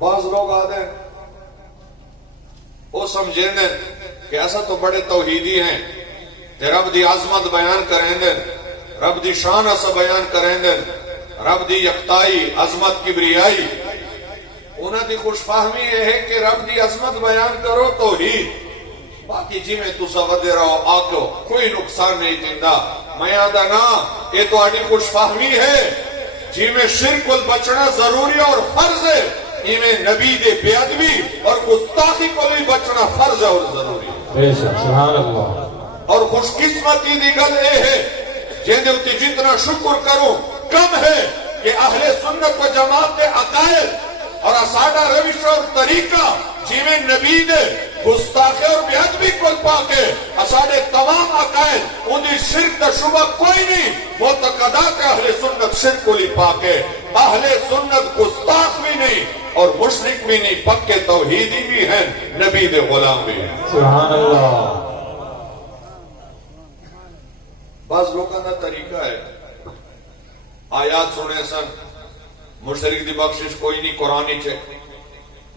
بعض لوگ آتے ہیں وہ سمجھیں دیں کہ ایسا تو بڑے توحیدی ہیں کہ رب دی عظمت بیان کریں دیں، رب دی شان اسا بیان کریں دیں، رب دی یکتائی عظمت کبریائی. انہاں دی خوش فہمی یہ ہے کہ رب دی عظمت بیان کرو توحید، باقی جی میں تو سودے رہو آکو کوئی نقصان نہیں دیندہ. میں آدھا نا یہ تو آڑی خوش فہمی ہے جی میں شرک کو بچنا ضروری اور فرض ہے، میں نبی دے بے ادبی اور گستاخی کو بھی بچنا فرض ہے اور ضروری ہے. سبحان اللہ. اور خوش قسمتی دی گل یہ ہے جن دے جتنا شکر کروں کم ہے کہ اہل سنت و جماعت دے عقائد اور اساڈا روش اور طریقہ جی میں نبی دے گستاخی اور بے ادبی کو پاکے اساڈے تمام عقائد ان دی شرک دا شبہ کوئی نہیں، معتقدات اہل سنت شرک کو لی پاکے. اہل سنت گستاخ بھی نہیں اور مشرک بھی نہیں، پکے توحیدی بھی ہیں، نبی دے غلام بھی ہیں. سبحان اللہ. بعض لوگوں کا طریقہ ہے آیات سنے سن مشرک دی بخشش کوئی نہیں قرآن ہی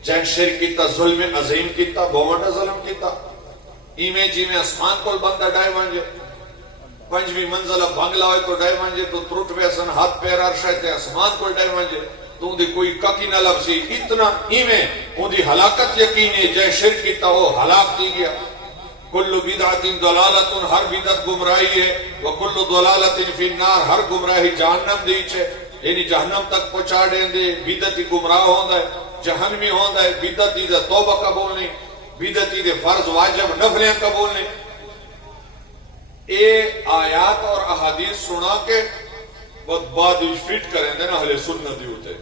جن شرک کیتا ظلم عظیم کیتا بہت ظلم کیتا ایمیں جی میں اسمان کو بندہ ڈائے مانجے پنجویں منزلہ بنگلہ ہوئے تو ڈائے مانجے تو ترٹ ویسن ہاتھ پیر عرشہ تے اسمان کو ڈائے مانجے تو دی کوئی ککی نہ لبسی اتنا ایمیں ان دی ہلاکت یقینی جن شرک کیتا وہ ہلاک کی گیا. کل بدعت ضلالت، ہر بدعت گمراہی ہے، وکل ضلالت فی النار، ہر گمراہی جہنم دی ہے، یعنی جہنم تک پہنچا دیں دے. بدعتی گمراہ ہوندا ہے، جہنمی ہوندا ہے، بدعتی دا توبہ قبول نہیں، بدعتی دے فرض واجب نفلیاں قبول نہیں. اے آیات اور احادیث سنا کے بعد فٹ کریں دے نا اہل سنت دی ہوتے.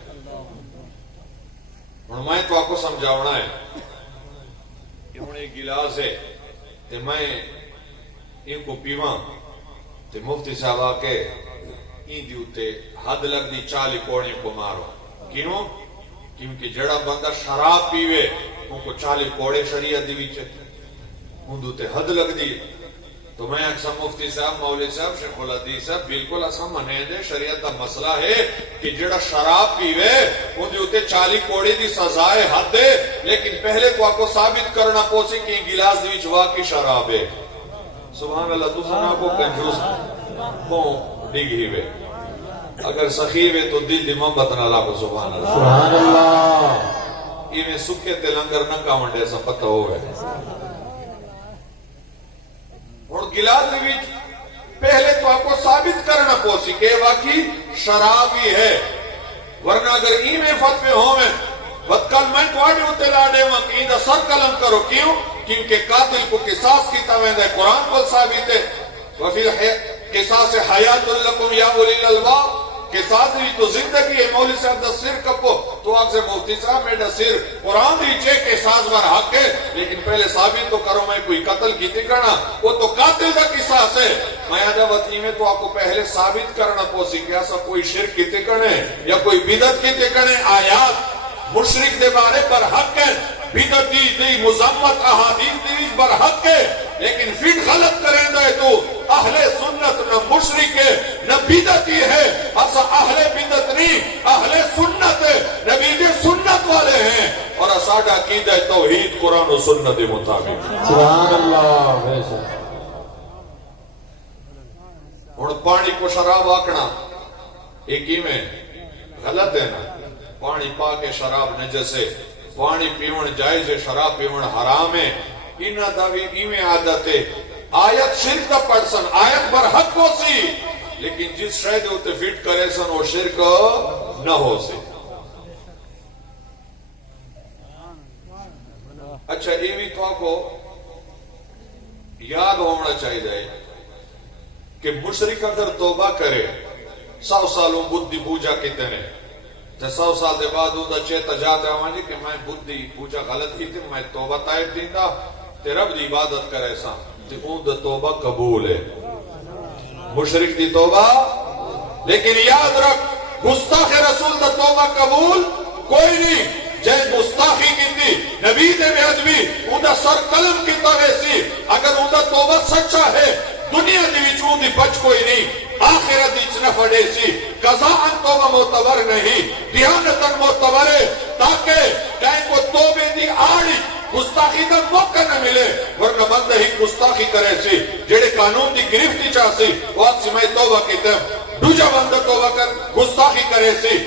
اور میں تو آپ کو سمجھاونا ہے کہ ہوں ایک گلاس ہے تے میں ان کو پیواں تے مفتی صاحب آکے این دیوتے حد لگ دی 40 کوڑے کو مارو. کیوں؟ کیونکہ جڑا بندہ شراب پیوے ان کو 40 کوڑے شریعت دی وچ ان دوتے حد لگ دی. تو میں اکثر مفتی صاحب مولوی صاحب شیخ الحدیث صاحب بالکل اسا منے دے شریعت دا مسئلہ ہے کہ جڑا شراب پیوے ان دیوتے 40 کوڑے دی سزائے حد ہے، لیکن پہلے تو آپ کو ثابت کرنا پوسی کہ گلاس دی واقعی شراب ہے. سبحان اللہ. تو سنا کو کنجوس کو ڈگی ہوئے اگر سخی ہوئے تو دل دی محبت نہ لا کو. سبحان اللہ. سبحان اللہ. یہ میں سکھے تے لنگر نہ کامنڈے سا پتہ ہوئے. اور گلاس دی پہلے تو آپ کو ثابت کرنا پوسی کہ واقعی شراب ہی ہے، ورنہ اگر ای میں فتوے ہوئے بدکل میں کوڑی ہوتے لاڑے وہاں کہ اندہ سر قلم کرو. کیوں؟ کیونکہ قاتل کو قصاص کی تویندہ ہے، قرآن کو ثابت ہے وفی قصاص حیات لکم یا اولی الالباب. قصاص بھی تو زندگی ہے. مولوی صاحب دا سر کپو تو آگ سے مفتی صاحب میڈا سر قرآن بھی چے قصاص بار حق ہے، لیکن پہلے ثابت تو کرو میں کوئی قتل کی کرنا، وہ تو قاتل دا قصاص ہے. میں آجا وطنی میں تو آپ کو پہلے ثابت کرنا پوسی کہ ایسا کوئی شرک کی کرنے یا کوئی بدعت کی کرنے. آیات مشرک دے بارے پر حق ہے، بدعتی دی مذمت احادیث دی پر حق ہے، لیکن پھر غلط کریں دے تو اہل سنت نہ مشرک ہے نہ بدعتی ہے. ایسا اہل بدعت نہیں، اہل سنت ہے، نبی دے سنت والے ہیں اور اساڈا عقیدہ توحید قرآن و سنت کے مطابق. سبحان اللہ. اور پانی کو شراب آکڑا ایک ہی میں غلط ہے نا. پانی پا کے شراب نجس ہے، پانی پیون جائز ہے، شراب پیون حرام ہے. انہاں دا بھی ایویں عادت ہے. آیت شرک دا پڑھ سن، آیت بر حق ہو سی، لیکن جس شے دے اوتے فٹ کرے سن وہ شرک نہ ہو سی. اچھا یہ بھی تو آپ کو یاد ہونا چاہیے کہ مشرک اگر توبہ کرے 100 سالوں بدھی پوجا کتنے 100 سال دے بعد دا چیتا جاتا ہے کہ میں بدھی پوجا غلط کی تھی، میں توبہ تائب دیندہ تے رب دی عبادت کرے سا تے اون دا توبہ قبول ہے. مشرک دی توبہ، لیکن یاد رکھ گستاخ رسول دا توبہ قبول کوئی نہیں. جائے گستاخی کی تھی نبی دے بے ادبی اون دا سر قلم کی طرح سی. اگر اون دا توبہ سچا ہے دنیا دی وچوں دی بچ کوئی نہیں، آخرت وچ نہ فڑے سی۔ قضاءً توبہ معتبر نہیں، دیانتاً معتبر ہے، تاکہ کہیں کو توبے دی آڑی گستاخی دا موقع نہ ملے، ورنہ بندہ ہی گستاخی کرے سی، جڑے قانون دی گرفتی چاہ سی وہ آج سے میں توبہ کیتے ہیں، دوجہ بندہ توبہ کر گستاخی کرے سی،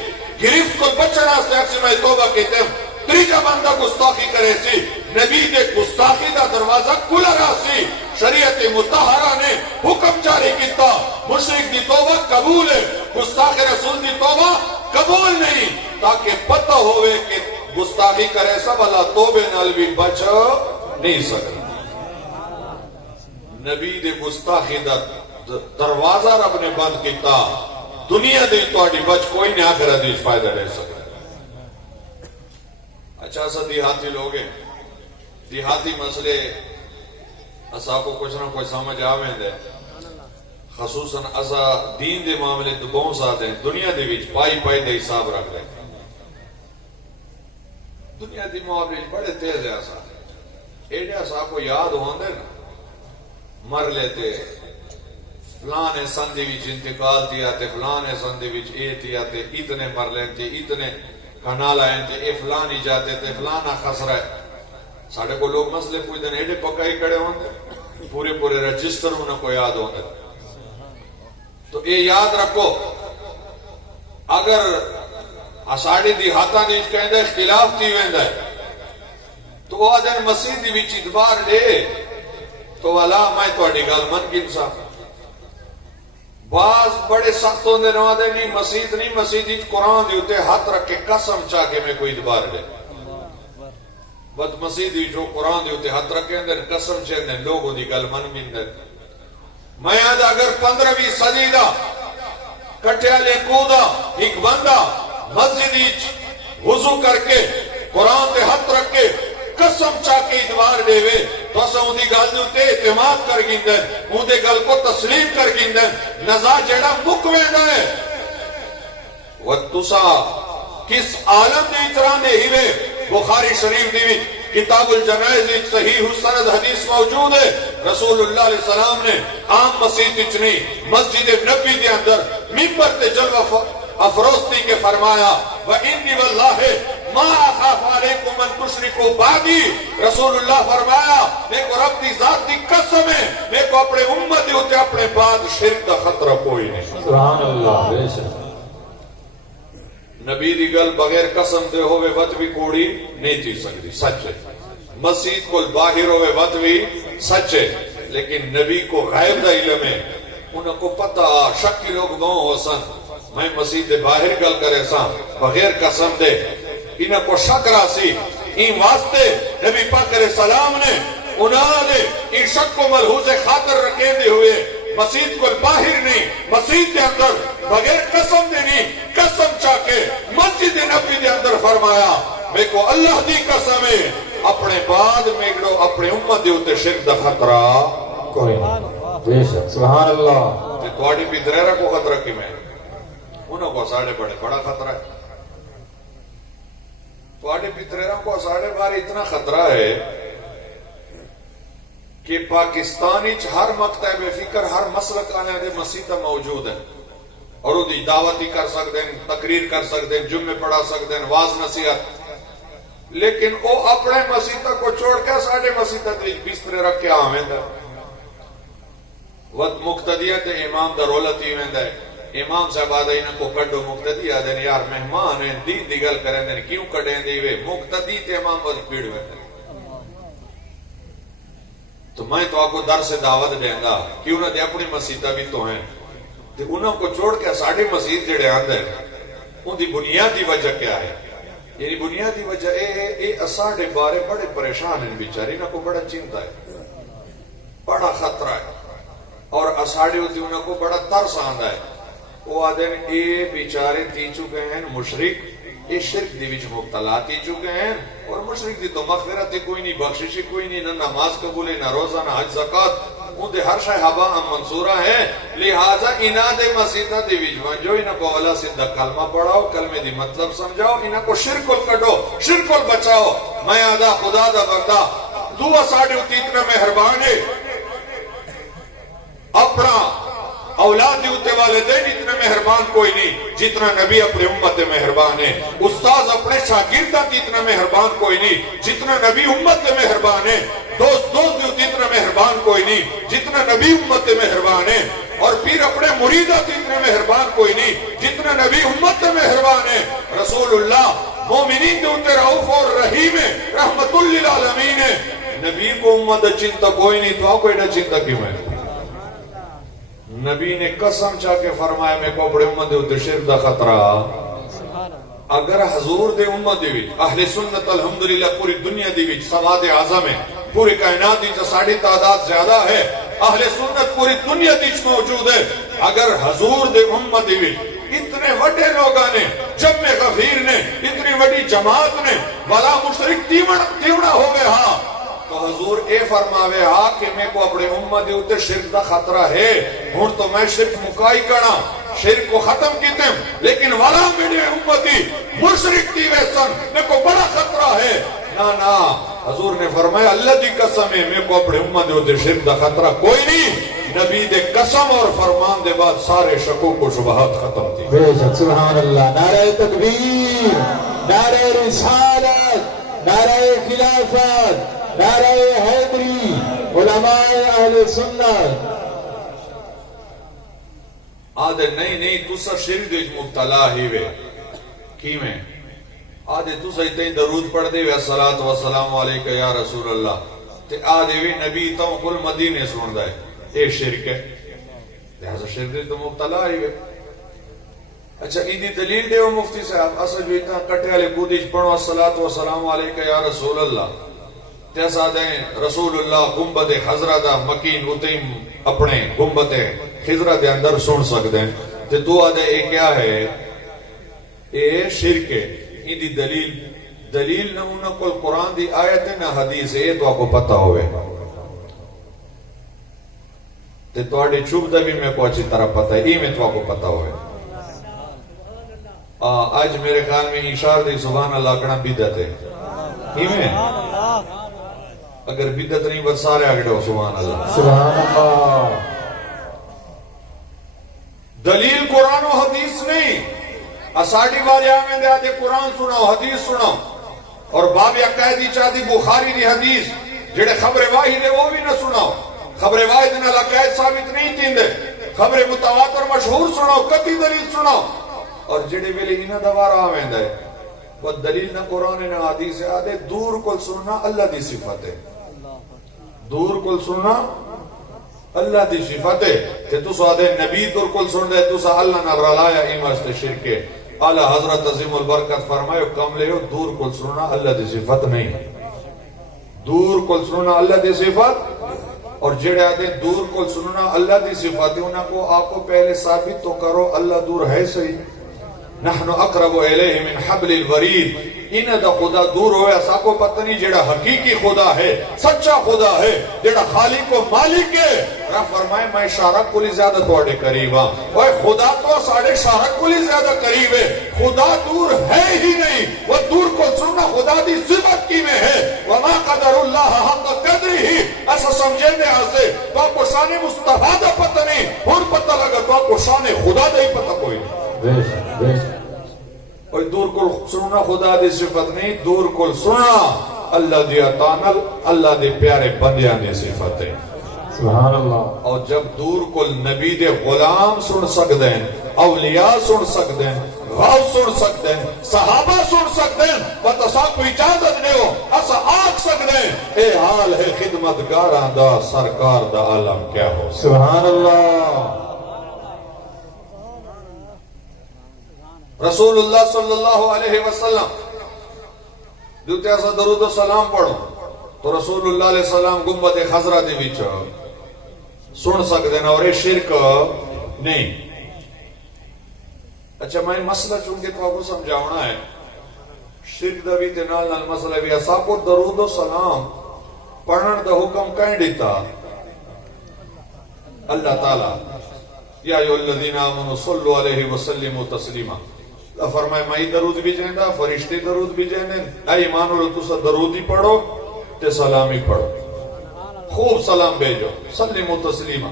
گرفت کو بچنا سے آج سے میں توبہ کیتے ہیں، تریجہ بندہ گستاخی کرے سی، نبی دے گستاخی دا دروازہ کھلا رہا سی، شریعت مطہرہ نے حکم جاری کیتا، مشرک دی توبہ قبول ہے، گستاخ رسول دی توبہ قبول نہیں، تاکہ پتہ ہوئے کہ گستاخی کرے سب اللہ توبے نال بھی بچ نہیں سکتا۔ نبی دے گستاخی دا دروازہ رب نے بند کیتا، دنیا دے تواڈی بچ کوئی نہیں، آخرت وچ فائدہ لے سکتا۔ اچھا سا دیہاتی لوگ ہیں، دیہاتی مسئلے اسا کو کچھ نہ کوئی سمجھ آویں دے، خصوصاً اسا دین دے معاملے تو بہت ساتھ ہیں، دنیا دے وچ پائی دے حساب رکھ لیں، دنیا دی معاملے بڑے تیز ہے اسا، ایڈے اسا کو یاد ہوندے نا، مر لیتے فلانے سندی وچ انتقال دیا تے فلانے سندی وچ اے تیا تے اتنے مر لیتے اتنے کھنال آئیں تے اے فلانی جاتے تے فلانا خسرہ ہے۔ ساڑھے کو لوگ مسئلے پوچھ دیں ایڈے پکائی کڑے ہوندے، پورے رجسٹر انہوں کو یاد ہوندے۔ تو اے یاد رکھو، اگر اساڑی دی ہاتھا نیچ کہیں دے اختلاف تھی ویندہ ہے تو آدھن مسیح دی وچ اتبار دے تو والا میں تو اڈی گال من گنسا۔ بعض بڑے سخت ہوندے نوا دے نہیں مسیح دی قرآن دی ہوتے ہاتھ رکھ کے قسم چاہ کے میں کوئی اتبار دے، بد مسیح دی جو قرآن دی ہوتے ہاتھ رکھے اندر قسم چاہ دیں لوگوں دی گال من گندر۔ میں آدھا اگر 15ویں صدی دا کٹھیا لے کودا ایک بندہ مسجد وضو کر کے قرآن تے ہاتھ رکھ کے قسم چاہ کے اتوار دے وے تو اسا ان دی گل دے اعتماد کر گیندن، ان دے گل کو تسلیم کر گیندن، نزا جڑا مکویندا ہے وہ تسا کس عالم دی اطرح نے ہی وے۔ بخاری شریف دی کتاب الجنائز ایک صحیح السند حدیث موجود ہے، رسول اللہ علیہ السلام نے عام مسجد اچنی مسجد نبی دے اندر ممبر تے جلوہ افروزتی کے فرمایا وَإِنِّي وَاللَّهِ مَا أَخَافُ عَلَيْكُمْ أَن تُشْرِكُوا بَعْدِي، رسول اللہ فرمایا میں کو رب دی ذات دی قسم ہے میں کو اپنے امت دی ہوتے اپنے بعد شرک دا خطرہ کوئی نہیں۔ سبحان اللہ، بے شک نبی دی گل بغیر قسم دے ہوئے وقت بھی کوڑی نہیں تھی سکتی، سچ ہے۔ مسجد کو باہر ہوئے وقت بھی سچ ہے، لیکن نبی کو غیب دا علم ہے، انہوں کو پتہ شک کی لوگ گاؤں ہو سن میں مسجد دے باہر گل کرے سا بغیر قسم دے، انہوں کو شک راسی ان واسطے نبی پاک علیہ السلام نے انہوں نے ان شک کو ملحوظ خاطر رکھیں دے ہوئے مسجد کو باہر نہیں مسجد دے اندر بغیر قسم دے نہیں قسم چاہ کے مسجد نبی دے اندر فرمایا میں کو اللہ دی قسم ہے اپنے بعد میں اپنے امت دے ہوتے شرک دا خطرہ کوئی نہیں، بے شک سبحان اللہ۔ کہ تواڈی بھی دریرہ کو خطرہ کی میں انہوں کو ساڑھے بڑا خطرہ ہے، تواڈی بھی دریرہ کو ساڑھے بارے اتنا خطرہ ہے کہ پاکستانی ہر مکتب فکر ہر مسلک آنے دے مسیحہ موجود ہے اور وہ دی دعوتی کر سکتے ہیں، تقریر کر سکتے ہیں، جمعے پڑھا سکتے ہیں، واز نصیحت، لیکن وہ اپنے مسیحہ کو چھوڑ کے ساڑھے مسیحہ دے بسترے رکھ کے آویں دا وقت مقتدیت امام دا رولت ہی ویندہ ہے۔ امام صاحب آدھا انہوں کو کڈو مقتدی آدھے یار مہمان ہیں دین دی گل کریں دیں کیوں کڈیں دیوے مقتدی تے امام بس پیڑ ویندہ تو میں تو آپ کو در سے دعوت دیں گا کہ انہوں نے اپنی مسیحہ بھی تو ہیں تو انہوں کو چھوڑ کے ساڑھے مسیح جڑے آندے ان دی بنیادی وجہ کیا ہے؟ یعنی بنیادی وجہ اے اساڑے بارے بڑے پریشان ہیں بیچارے، انہوں کو بڑا چنتا ہے، بڑا خطرہ ہے اور اساڑے ہوتی انہوں کو بڑا ترس آندہ ہے۔ وہ آدھیں اے بیچارے تی چکے ہیں مشرک، اے شرک دی وچ مبتلا تی چکے ہیں اور مشرک دی تو مغفرت کوئی نہیں، بخشش کوئی نہیں، نہ نماز قبول نہ روزہ نہ حج زکات، ان دے ہر شے ہبا منصورہ ہیں، لہٰذا انہاں دے مسیحہ دی وچ ونجو انہاں کو اولا سیدھا کلمہ پڑھاؤ، کلمے دی مطلب سمجھاؤ، انہاں کو شرک کو کڈو، شرک کو بچاؤ۔ میں آدھا خدا دا بندہ دعا ساڑھے ہوتی اتنا مہربان ہے، اپنا اولاد ہوتے والدین اتنے مہربان کوئی نہیں جتنا نبی اپنے امت مہربان ہے. استاذ اپنے شاگردہ اتنا مہربان کوئی نہیں جتنا نبی امت مہربان ہے. دوست اتنا مہربان کوئی نہیں جتنا نبی امت مہربان ہے. اور پھر اپنے مریدات اتنے مہربان کوئی نہیں جتنا نبی امت مہربان ہے. رسول اللہ مومنین دوتے رؤوف اور رحیم ہے, رحمت للعالمین ہے. نبی کو امت چنتا کوئی نہیں تو آپ کو ایڈا چنتا کیوں ہے؟ نبی نے قسم چاہ کے فرمایا میں کو اپنے امت دوتے شرک دا خطرہ. اگر حضور دے امت دے وچ اہل سنت الحمدللہ پوری دنیا دی وچ سواد اعظم ہے, پوری کائنات دی ساڑھی تعداد زیادہ ہے, اہل سنت پوری دنیا دی موجود ہے. اگر حضور دے امت دے وچ اتنے وڈے لوگاں نے جمع غفیر نے اتنی وڈی جماعت نے والا مشرک تیوڑا ہو گئے ہاں تو حضور اے فرماوے ہاں کہ میں کو اپنے امت دے اوتے شرک دا خطرہ ہے. ہن تو میں شرک مکائی کرنا شرک کو ختم کیتے ہیں لیکن والا میرے امتی مشرک دی ویسن میں کو بڑا خطرہ ہے. نا حضور نے فرمایا اللہ دی قسم ہے میں کو اپنے امت دے اوتے شرک دا خطرہ کوئی نہیں. نبی دے قسم اور فرمان دے بعد سارے شکوک و شبہات ختم تھی. بے شک سبحان اللہ. نعرہ تکبیر, نعرہ رسالت, نعرہ خلافت, نعرہ حیدری, علماء اہل سنت. آدھے نہیں تسا شرک دیج مبتلا ہی وے کی میں آدھے تسا اتنی درود پڑھ دے وے الصلاة والسلام علیکہ یا رسول اللہ تے آدھے وے نبی تاؤں کل مدینے سن دائے اے شرک ہے لہذا شرک دیج تو مبتلا ہی وے. اچھا ایدی دلیل دے وہ مفتی صاحب اصل جو اتنا کٹے والے کودیج پڑھو الصلاة والسلام علیکہ یا رسول اللہ تیسا دیں رسول اللہ گنبد خضرہ دا مکین اتیم اپنے گنبد خضرہ دے اندر سن سکتے ہیں تے تو آدھے اے کیا ہے اے شرک ہے. ایدی دلیل نہ انہوں کو قرآن دی آیت ہے نہ حدیث ہے تو آپ کو پتہ ہوئے تے تو آڑے چھوپ دا بھی میں کو اچھی طرح پتہ ہے میں تو آپ کو پتہ ہوئے. آج میرے خیال میں اشار دی سبحان اللہ کنا بدت ہے میں اگر بدت نہیں بس سارے آگے ہو سبحان اللہ سبحان اللہ. دلیل قرآن و حدیث نہیں. اساڑی والے آمیں دے آدھے قرآن سناو حدیث سناو اور باب عقائدی چاہتی بخاری دی حدیث جڑے خبر واحد ہے وہ بھی نہ سناو. خبر واحد نہ عقائد ثابت نہیں تین دے. خبر متواتر مشہور سناو کتی دلیل سناو اور جڑے ویلے انہ دوارا آمیں دے وہ دلیل نہ قرآن نہ حدیث ہے. آدھے دور کل سننا اللہ دی صفت ہے, دور کل سننا اللہ دی صفت ہے کہ تو سادے نبی دور کل سن دے تو سا اللہ نہ رلایا ایمست شرکے. اعلی حضرت عظیم البرکت فرمائے کم لے دور کل سننا اللہ دی صفت نہیں, دور کل سننا اللہ دی صفت اور جڑے آدھے دور کل سننا اللہ دی صفت ہے انہاں کو آپ کو پہلے ثابت تو کرو اللہ دور ہے صحیح. نحن اقرب الیہ من حبل الورید. انہ دا خدا دور ہویا سا کو پتہ نہیں جڑا حقیقی خدا ہے سچا خدا ہے جڑا خالق و مالک ہے. رب فرمائے میں شارک کو لی زیادہ توڑے قریب ہاں وہ خدا تو ساڑھے شارک کو لی زیادہ قریب ہے. خدا دور ہے ہی نہیں. وہ دور کو سننا خدا دی صفت کی میں ہے. وما قدر اللہ حق قدر ہی ایسا سمجھے میں آسے تو آپ کو شان مصطفیٰ دا پتہ نہیں اور پتہ لگا تو آپ کو شان خدا دا ہی پتہ کوئی نہیں. اور دور کل سننا خدا دی صفت نہیں, دور کل سننا اللہ دی عطانل اللہ دے پیارے بندیاں دی صفت ہے. سبحان اللہ. اور جب دور کل نبی دے غلام سن سکتے ہیں, اولیاء سن سکتے ہیں, غوث سن سکتے ہیں, صحابہ سن سکتے ہیں بتسا کو اجازت نہیں ہو ایسا آکھ سکتے ہیں اے حال ہے خدمتگاراں دا سرکار دا عالم کیا ہو. سبحان اللہ. رسول اللہ صلی اللہ علیہ وسلم دوتے ایسا درود و سلام پڑھو تو رسول اللہ علیہ السلام گنبد خضرہ دے وچ سن سکتے ہیں اور یہ شرک نہیں. اچھا میں مسئلہ چونکہ تو آپ کو سمجھاؤنا ہے شرک دا بھی تنال نال مسئلہ بھی ایسا کو درود و سلام پڑھن دا حکم کہیں دیتا اللہ تعالیٰ یا ایھا الذین آمنوا صلوا علیہ وسلموا تسلیما. فرمائے مائی درود بھی جائندہ فرشتے درود بھی جائندہ اے ایمان والو تسا درود ہی پڑھو تے سلامی پڑھو خوب سلام بھیجو سلموا تسلیما.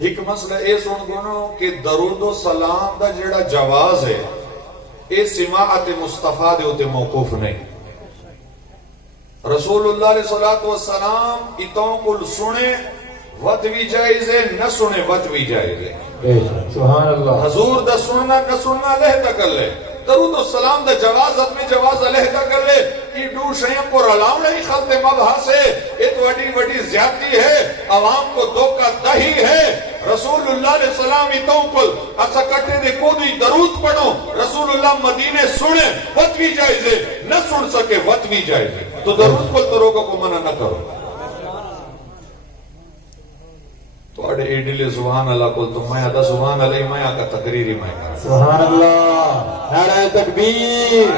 ایک مسئلہ اے سن گنو کہ درود و سلام دا جڑا جواز ہے اے سماعت مصطفیٰ دے ہوتے موقوف نہیں. رسول اللہ علیہ السلام اتوں کل سنے وقت بھی جائز ہے، نہ سنے وقت بھی جائز ہے. سبحان اللہ. حضور دا سننا نہ سننا لہتا کر لے، درود السلام دا جواز اپنی جواز لہتا کر لے. یہ دو شیئں کو رلاؤں نہیں خلط مبحث ہے، یہ وڈی وڈی زیادتی ہے، عوام کو دھوکہ دہی ہے. رسول اللہ علیہ السلام اتوں کل اسا کٹے دے کودی درود پڑھو، رسول اللہ مدینے سنے وقت بھی جائز ہے، نہ سن سکے وقت بھی جائز ہے. تو درود کل تو روگوں کو منع نہ کرو. تو اڑے ایڈیلے سبحان اللہ کل تو میں آدھا سبحان اللہ میں آکا تقریری میں کرا. سبحان اللہ. نعرہ تکبیر،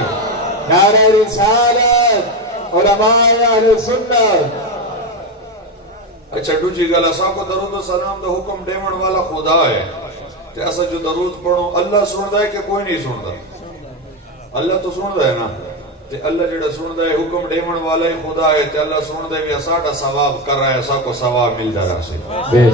نعرہ رسالت، علماء اہل سنت. اچھا دوجی گل اساں کو درود و سلام دا حکم دیون والا خدا ہے، تے اساں جو درود پڑھو اللہ سندا ہے کہ کوئی نہیں سندا؟ اللہ تو سندا ہے نا. تے اللہ جڑا سندا ہے حکم دیون والا ہی خدا ہے، تے اللہ سندا ہے کہ ساڈا ثواب کر رہا ہے، اساں کو ثواب مل جا رہا ہے.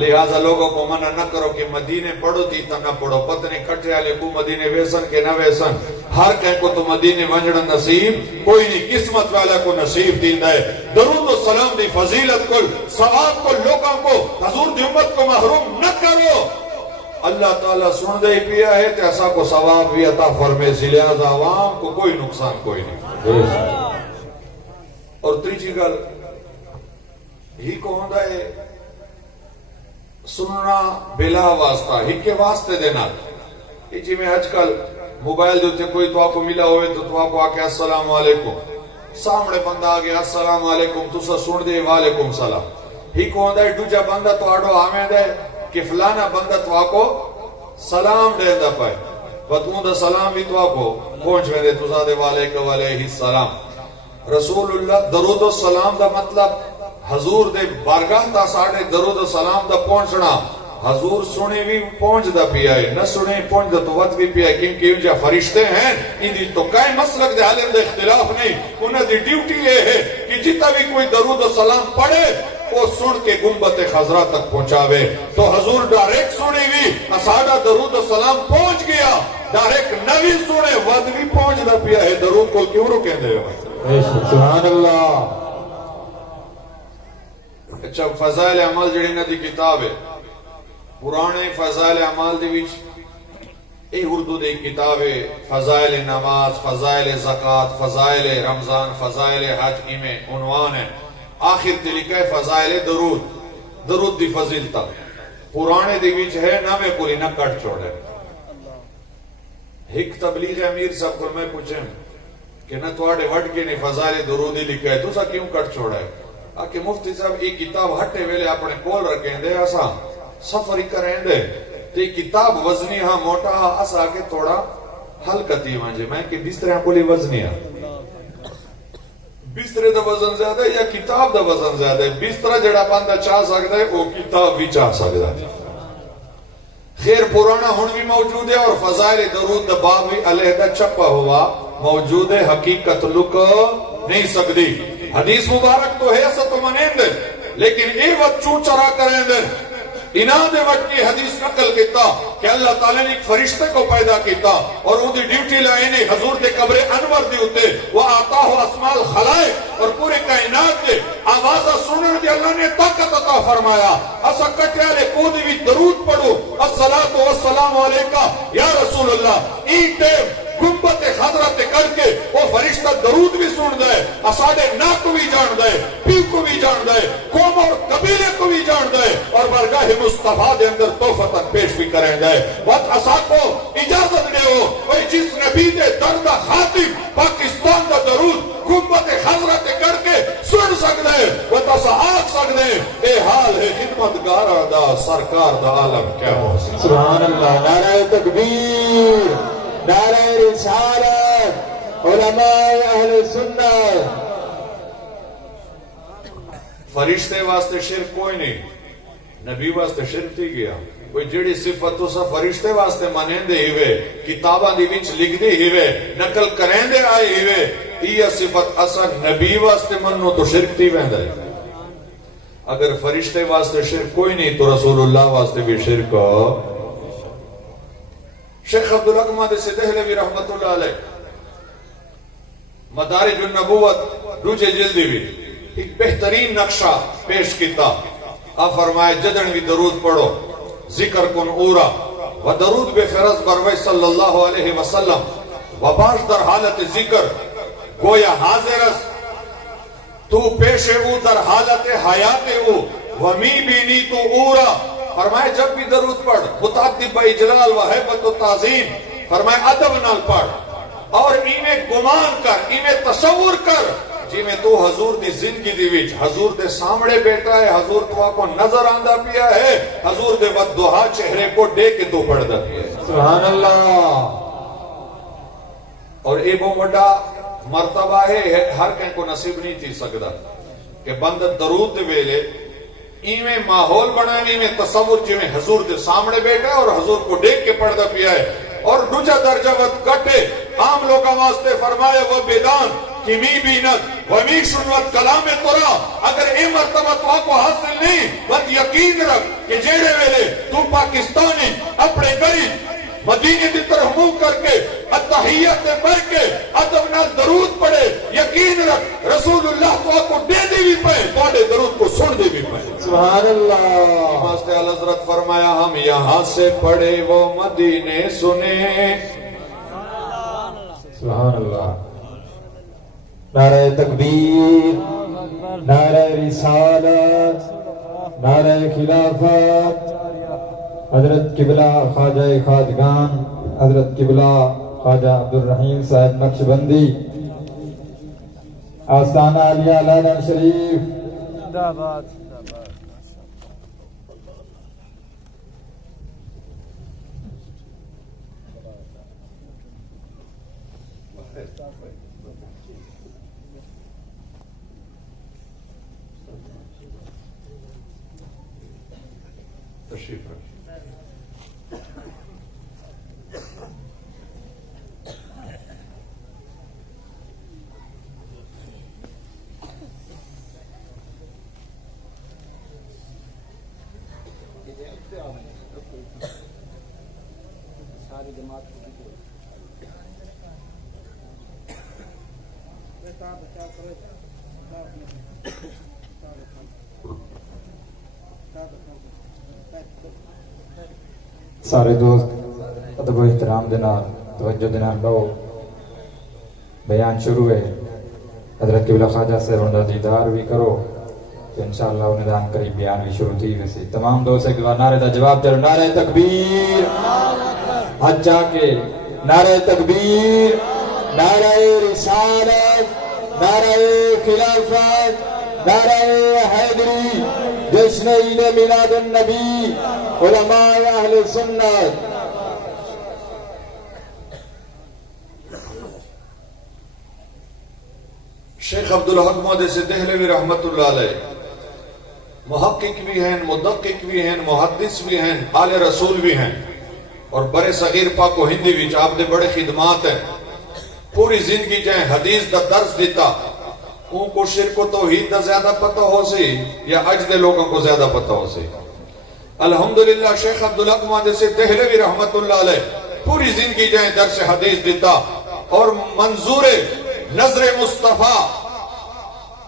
لہذا لوگوں کو منع نہ کرو کہ مدینے پڑھو تھی تا نہ پڑھو، پتہ نہیں کٹھے والے کو مدینے ویسن کے نہ ویسن. ہر کہیں کو تو مدینے ونجڑ نصیب کوئی نہیں، قسمت والا کو نصیب دیندا ہے. درود و سلام دی فضیلت کو ثواب کو لوگوں کو حضور دی امت کو محروم نہ کرو. اللہ تعالیٰ سن دے پیا ہے تے ایسا کو ثواب بھی عطا فرمے سی. لہذا عوام کو کوئی نقصان کوئی نہیں. اور تیجی گل ہی کو ہوندا ہے سننا بلا واسطہ، ہی کے واسطے دینا. یہ جی میں آج کل موبائل دیتے کوئی تو آپ کو ملا ہوئے تو آپ کو آکے السلام علیکم، سامنے بندہ آگے السلام علیکم، تو سا سن دے وعلیکم سلام. ہی کو ہوندا ہے دوجا بندہ تو آڑو آمین ہے کہ فلانا بندہ تو آکو سلام دے دا پائے، بطمون دا سلام بھی تو آکو پہنچ میں دے تو زادے علیکم علیہ السلام. رسول اللہ درود و سلام دا مطلب حضور دے بارگاہ تا ساڑے درود و سلام دا پہنچنا. حضور سنے بھی پہنچ دا پیا ہے، نہ سنے پہنچ دا تو وقت بھی پیا ہے، کیونکہ ان جا فرشتے ہیں ان دی تو کئی مسلک دے عالم دے اختلاف نہیں. انہاں دی ڈیوٹی یہ ہے کہ جتا بھی کوئی درود و سلام پڑھے وہ سن کے گنبت خضرا تک پہنچاوے. تو حضور ڈائریکٹ سنے بھی اساڑا درود و سلام پہنچ گیا، ڈائریکٹ نہ بھی سنے وقت بھی پہنچ دا پیا ہے. درود کو کیوں رو کہندے ہو؟ سبحان اللہ. اچھا فضائل عمل جڑی نا دی کتاب ہے، پرانے فضائل عمل دی وچ اے اردو دی کتاب ہے. فضائل نماز، فضائل زکوٰۃ، فضائل رمضان، فضائل حج، میں عنوان ہے. آخر تے لکھا ہے فضائل درود، درود دی فضیلت. پرانے دی وچ ہے نہ میں پوری نہ کٹ چھوڑے. ایک تبلیغ امیر صاحب کو میں پوچھیں کہ نہ تواڈے وڈ کے نہیں فضائل درود ہی لکھا ہے، تو سا کیوں کٹ چھوڑا ہے؟ آکے مفتی صاحب ایک کتاب ہٹے ویلے اپنے کول رکھیں دے، اسا سفر ہی کریں دے تے کتاب وزنی ہاں موٹا ہاں، اسا آکے تھوڑا ہلکتی مانجے. میں کہ بسترے کولی وزنی ہاں، بسترے دا وزن زیادہ ہے یا کتاب دا وزن زیادہ ہے؟ بسترہ جڑا بندہ چاہ سکتا ہے وہ کتاب بھی چاہ سکتا ہے. خیر پرانا ہن بھی موجود ہے، اور فضائل درود دا باب بھی علیحدہ چھپا ہوا موجود ہے. حقیقت لک نہیں سکتی. حدیث مبارک تو ہے ایسا تو منیں دے، لیکن اے وقت چون چرا کریں دے. انہاں دے وقت کی حدیث نقل کیتا کہ اللہ تعالیٰ نے ایک فرشتے کو پیدا کیتا اور وہ دی ڈیوٹی لائنے حضور دے قبر انور دی ہوتے وہ آتا ہو اسماء الخلائق اور پورے کائنات دے آوازہ سنر دی اللہ نے طاقت عطا فرمایا. اسا کٹیالے کو دی بھی درود پڑھو الصلاۃ والسلام علیکہ یا رسول اللہ. ایٹے گنبت خضرت کر کے وہ فرشتہ درود بھی سن دے، اساڑے ناک کو بھی جان دے، پیو کو بھی جان دے، قوم اور قبیلے کو بھی جان دے، اور برگاہ مصطفیٰ دے اندر توفتن پیش بھی کریں دے. وقت اسا کو اجازت دے ہو وہی جس نبی دے دردہ خاتم پاکستان دا درود گنبت خضرت کر کے سن سکتے وقت اسا آگ سکتے. اے حال ہے خدمتگارہ دا سرکار دا عالم کیا ہو. سبحان اللہ. نعرہ تکبیر، نعرہ رسالت، علماء اہل سنت. فرشتے واسطے شرک کوئی نہیں، نبی واسطے شرک تھی گیا. کوئی جڑی صفت تو سا فرشتے واسطے منیں دے ہوئے، کتاباں دی وچ لکھ دے ہوئے، نقل کریں دے آئے ہوئے، یہ صفت اصلا نبی واسطے منو تو شرک تھی ویندہ ہے. اگر فرشتے واسطے شرک کوئی نہیں تو رسول اللہ واسطے بھی شرک ہو۔ شیخ عبدالحق سے دہلوی رحمت اللہ علیہ مدارج النبوت دوجے جلدی بھی ایک بہترین نقشہ پیش کیتا۔ آپ فرمائے جدن بھی درود پڑھو ذکر کن اورا و درود بے فرض بروی صلی اللہ علیہ وسلم و باش در حالت ذکر گویا حاضرس تو پیش او در حالت حیات او ومی بینی تو اورا۔ فرمائے جب بھی درود پڑھ متعدد با اجلال و حیبت و تعظیم، فرمائے ادب نال پڑھ اور انہیں گمان کر، انہیں تصور کر جی میں تو حضور دی زندگی دی وچ حضور دے سامنے بیٹھا ہے، حضور تو آپ کو نظر آندہ پیا ہے، حضور دے ودہا چہرے کو دے کے تو پڑھ دا پیا ہے۔ سبحان اللہ۔ اور اے بہت بڑا مرتبہ ہے، ہر کہیں کو نصیب نہیں تھی سکتا کہ بند درود دے ویلے ایویں ماحول بنائیں، ایویں تصور جی میں حضور دے سامنے بیٹھا ہے اور حضور کو دیکھ کے پڑھ دا پیا ہے۔ اور دوجا درجہ ود کٹے عام لوگاں واسطے فرمایا وہ بیدان کمی بینت ومی شنوت کلام ترا۔ اگر اے مرتبہ تو آپ کو حاصل نہیں بس یقین رکھ کہ جیڑے ویلے تو پاکستانی اپنے گری مدینے کی طرف منہ کر کے التحیات پڑھ کے ادب نال درود پڑھے، یقین رکھ رسول اللہ تو آپ کو دے دی بھی پائے، تو آڑے درود کو سن دے بھی پائے۔ سبحان اللہ۔ امام حضرت فرمایا ہم یہاں سے پڑھے وہ مدینے سنے۔ سبحان اللہ۔ نعرہ تکبیر، نعرہ رسالت، نعرہ خلافت۔ حضرت قبلہ خواجہ خواجگان حضرت قبلہ خواجہ عبدالرحیم صاحب نقشبندی آستانہ علیہ لالن شریف تشریف رکھ۔ سارے دوست ادب و احترام دنال توجہ دنال بہو بیان شروع ہے۔ حضرت قبلہ خواجہ سے روندہ دیدار بھی کرو تو انشاءاللہ انہیں دان قریب بیان بھی شروع تھی ویسے تمام دوست ایک بار نعرہ دا جواب دے نعرہ تکبیر، حج جا کے نعرہ تکبیر، نعرہ رسالت، نعرہ خلافت، نعرہ حیدری، جشن عید میلاد النبی، علماء اہل سنت۔ شیخ عبدالحق محدث دہلوی رحمت اللہ علیہ محقق بھی ہیں، مدقق بھی ہیں، محدث بھی ہیں، آل رسول بھی ہیں اور برے صغیر پاک و ہندی بھی آپ دے بڑے خدمات ہیں۔ پوری زندگی جائیں حدیث دا درس دیتا، ان کو شرک و توحید دا زیادہ پتہ ہو سی یا اج دے لوگوں کو زیادہ پتہ ہو سی؟ الحمدللہ شیخ عبدالحق محدث دہلوی رحمت اللہ علیہ پوری زندگی جائیں درس حدیث دیتا اور منظور نظر مصطفیٰ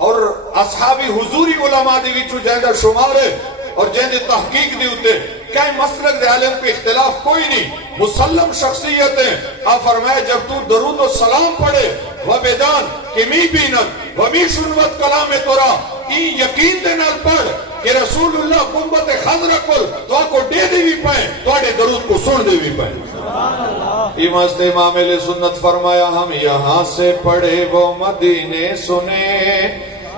اور اصحابی حضوری علماء دی وچو جہاں شمار ہے اور جہاں تحقیق دی ہوتے کہیں مسلک دے عالم پہ اختلاف کوئی نہیں، مسلم شخصیت ہیں۔ آپ فرمائے جب تو درود و سلام پڑھے وبیدان کمی بینت ومی شنوت کلام تورا، این یقین دے نال پڑھ کہ رسول اللہ قمبت خضر کل تو آپ کو دے دے بھی پائیں، تو آڑے درود کو سن دے بھی پائیں۔ امام امام علیہ سنت فرمایا ہم یہاں سے پڑھے وہ مدینے سنے،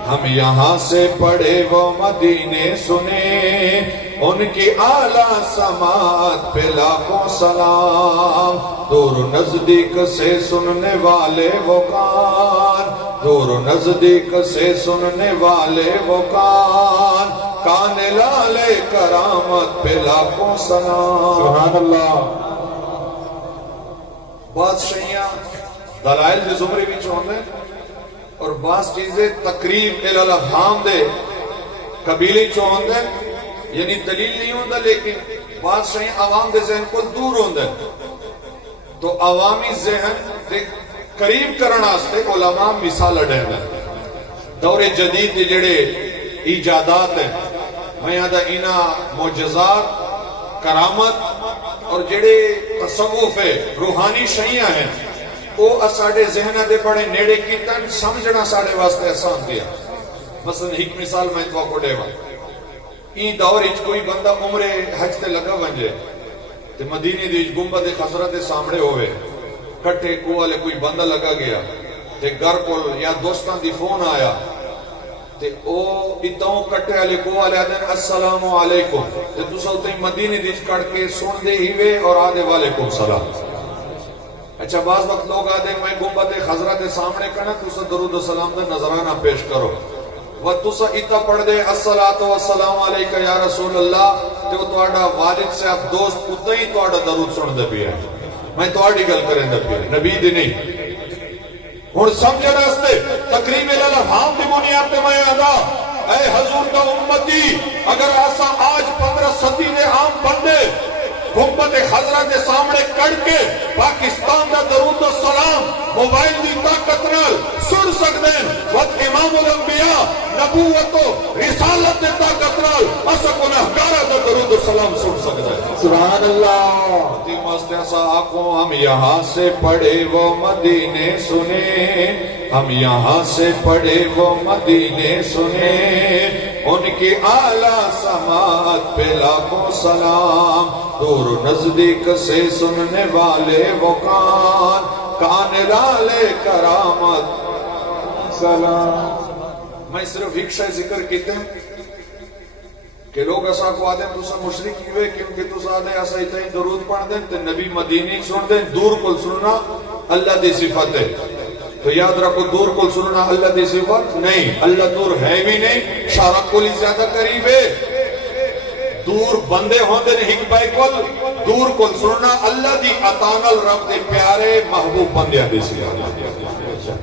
ہم یہاں سے پڑھے وہ مدینے سنے، ان کی اعلیٰ سماعت پہ لاکھوں سلام، دور نزدیک سے سننے والے وہ کان، دور نزدیک سے سننے والے وہ کان، کان لالے کرامت پہ لاکھوں سلام۔ سبحان اللہ۔ بعض شیعہ دلائل دے زمرے بھی چاہتے ہیں اور بعض چیزیں تقریب الالفہام دے قبیلے چو ہوندے یعنی دلیل نہیں ہوندا لیکن بعض شئیں عوام دے ذہن کو دور ہوندے تو عوامی ذہن دے قریب کرنا آستے علماء مثال اڈیں دور جدید دے جڑے ایجادات ہیں میں یہاں دا اینا معجزات کرامت اور جڑے تصوف ہے روحانی شئیاں ہیں وہ اساڑے ذہن دے بڑے نیڑے کی تن سمجھنا ساڑے واسطے آسان دیا مثلا ایک مثال میں تو کو دے این دور اچ کوئی بندہ عمر حج تے لگا ونجے تے مدینے دی گنبد خضرا دے سامنے ہوئے کٹھے کو والے کوئی بندہ لگا گیا تے گھر کو یا دوستاں دی فون آیا تے او اتوں کٹھے والے کو والے آدھیں السلام علیکم تے تو سوتے مدینے دی کٹ کے سن دے ہی وے اور آدھے وعلیکم سلام اچھا بعض وقت لوگ آدھیں میں گنبد خضرا دے سامنے کرنا تو سا درود و سلام دے نظرانہ پیش کرو و تسا اتا پڑھ دے السلام علیکہ یا رسول اللہ تے وہ توڑا والد سے آپ دوست اتا ہی توڑا درود سن دے بھی ہے میں توڑی گل کریں دے بھی ہے نبی دی نہیں اور سمجھے راستے تقریب الالحام دی بنیاد تے میں آدھا اے حضور کا امتی اگر ایسا آج 15 صدی دے عام بندے گنبد خضرا دے سامنے کڑ کے پاکستان دا درود و سلام موبائل دی طاقت نال سن سکتے ہیں وقت امام الانبیاء نبوت و رسالت دی طاقت نال اسا گناہگارہ دا درود و سلام سن سکتے ہیں سبحان اللہ مست ایسا آنکھوں ہم یہاں سے پڑھے وہ مدینے سنے ہم یہاں سے پڑھے وہ مدینے سنے ان کی اعلیٰ سماعت پہ لاکھوں سلام دور نزدیک سے سننے والے وہ کان لالے کرامت سلام میں صرف ایک شے ذکر کیتے ہیں کہ لوگ ایسا کو آدھیں تو سا مشرک ہوئے کیونکہ تو سا آدھیں ایسا اتنی درود پڑھ دیں تو نبی مدینی سن دیں دور کل سننا اللہ دی صفت ہے تو یاد رکھو دور کل سننا اللہ دی صفت نہیں اللہ دور ہے بھی نہیں شارک کو لی زیادہ قریب ہے دور بندے ہوندے نے ہک بائی کل دور کل سننا اللہ دی اتانل رب دے پیارے محبوب بندے دی صفت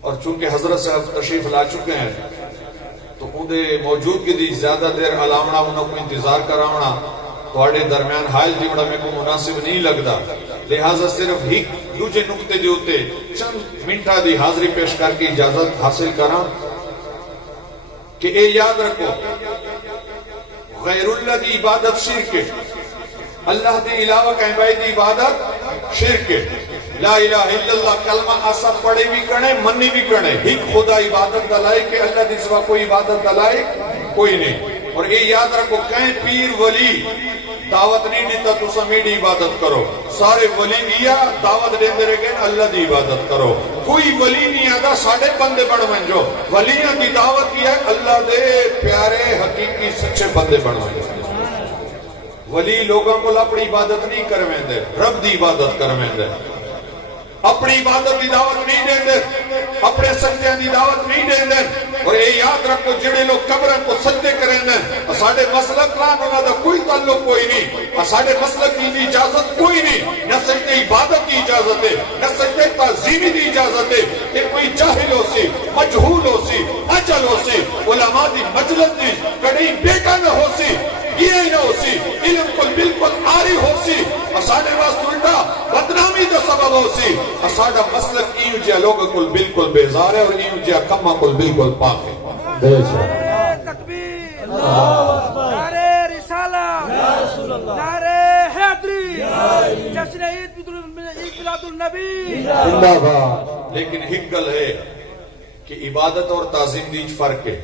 اور چونکہ حضرت صاحب تشریف لا چکے ہیں تو اندے موجودگی دی زیادہ دیر علامنا انہوں کو انتظار کراؤنا توڑے درمیان حائل دیوڑا میں کو مناسب نہیں لگدا لہذا صرف ہی دوجے نکتے دی ہوتے چند منٹا دی حاضری پیش کر کے اجازت حاصل کرا کہ اے یاد رکھو غیر اللہ دی عبادت شرک اللہ دی علاوہ کہیں بھائی دی عبادت شرک لا الہ الا اللہ کلمہ آسا پڑے بھی کرنے منی بھی کرنے ایک خدا عبادت دلائی کہ اللہ دی سوا کوئی عبادت دلائی کوئی نہیں اور یہ یاد رکھو کہیں پیر ولی دعوت نہیں دیتا تو سمیڈی عبادت کرو سارے ولی لیا دعوت دیں دے رکھیں اللہ دی عبادت کرو کوئی ولی نہیں آدھا ساڑھے بندے بڑھ منجو ولیاں دی دعوت کیا ہے اللہ دے پیارے حقیقی سچے بندے بڑھ منجو ولی لوگوں کو اپنی عبادت نہیں کرویں دے رب دی عبادت کرویں دے اپنی عبادت دی دعوت نہیں دیں دے اپنے سجدیاں دی دعوت نہیں دیں دے اور یہ یاد رکھو جڑے لوگ قبرن کو سجدے کریں دیں ساڑھے مسلک لان ہونا دا کوئی تعلق کوئی نہیں ساڑھے مسلک کی اجازت کوئی نہیں نہ سجدے عبادت کی اجازت ہے نہ سجدے تعظیمی دی اجازت ہے کہ کوئی جاہل ہو سی مجہول ہو سی اجل ہو سی علماء دی مجلس دی کڑی بیٹا نہ ہو سی یہ نہ ہو سی علم کو بالکل آری ہو سی ساڑھے واسط الٹا بدنامی دا سبب ہو سی ساڑھا مسلک ایو جا لوگا کل بالکل بیزار ہے اور ایو جا کمہ کل بالکل پاک ہے نعرے تکبیر نعرے رسالہ نعرے حیدری جشن عید میلاد النبی زندہ باد لیکن حقل ہے کہ عبادت اور تعظیم دیج فرق ہے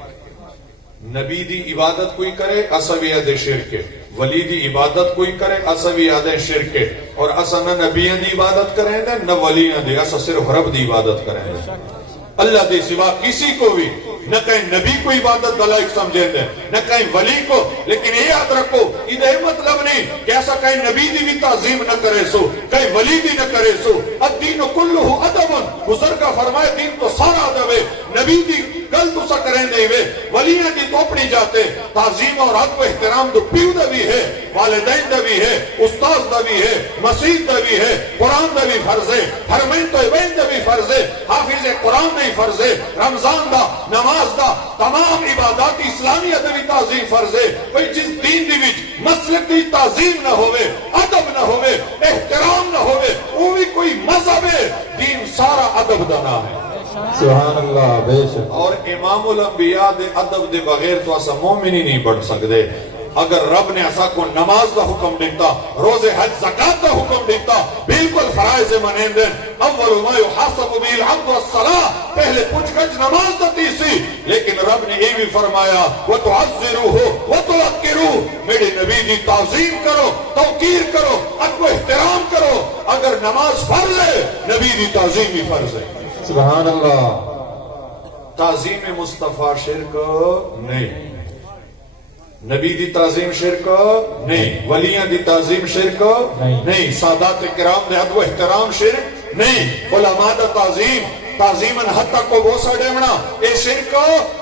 نبی دی عبادت کوئی کرے اسوی عدے شرک ہے ولی دی عبادت کوئی کرے اسوی عدے شرک ہے اور اسا نہ نبیان دی عبادت کریں دے نہ ولیان دی اسا صرف رب دی عبادت کریں دے اللہ دے سوا کسی کو بھی نہ کہیں نبی کو عبادت دلائق سمجھیں دے نہ کہیں ولی کو لیکن یہ یاد رکھو یہ مطلب نہیں کہ ایسا کہیں نبی دی بھی تعظیم نہ کرے سو کہیں ولی دی نہ کرے سو الدین کلہ ادب بزرگا فرمائے دین تو سارا ادب ہے نبی دی گل تو سا کریں دے وے ولیاں دی توپڑی جاتے تعظیم اور حق و احترام تو پیو دا بھی ہے والدین دا بھی ہے، استاد دا بھی ہے، مسجد دا بھی ہے، قرآن دا بھی فرض ہے، حرمین طیبین دا بھی فرض ہے، حافظ قرآن دا بھی فرض ہے، رمضان دا، نماز دا، تمام عبادات اسلامیہ دا بھی تعظیم فرض ہے۔ بھئی جس دین دی وچ مسلک دی تعظیم نہ ہوئے، ادب نہ ہوئے، احترام نہ ہوئے، وہ بھی کوئی مذہب ہے، دین سارا ادب دا نام ہے۔ سبحان اللہ، بے شک۔ اور امام الانبیاء دے ادب دے بغیر تو اسا مومن ہی نہیں بن سکتے۔ اگر رب نے اسا کو نماز دا حکم دیتا، روزے حج زکات دا حکم دیتا، بالکل فرائض منیندن، اول ما یحاسب به العبد الصلاۃ، پہلے پوچھ گچھ نماز دا تیسی، لیکن رب نے یہ بھی فرمایا وتعذروه وتوقروه، میرے نبی دی تعظیم کرو، توقیر کرو، ادب و احترام کرو۔ اگر نماز فرض ہے، نبی دی تعظیم بھی فرض ہے۔ سبحان اللہ۔ تعظیم مصطفیٰ شرک نہیں، نبی دی تعظیم شرک نہیں، ولیاں دی تعظیم شرک نہیں، سادات کرام دے ادب و احترام شرک نہیں، علماء دا تعظیماً حتی کو وہ سڑیمنا اے شرک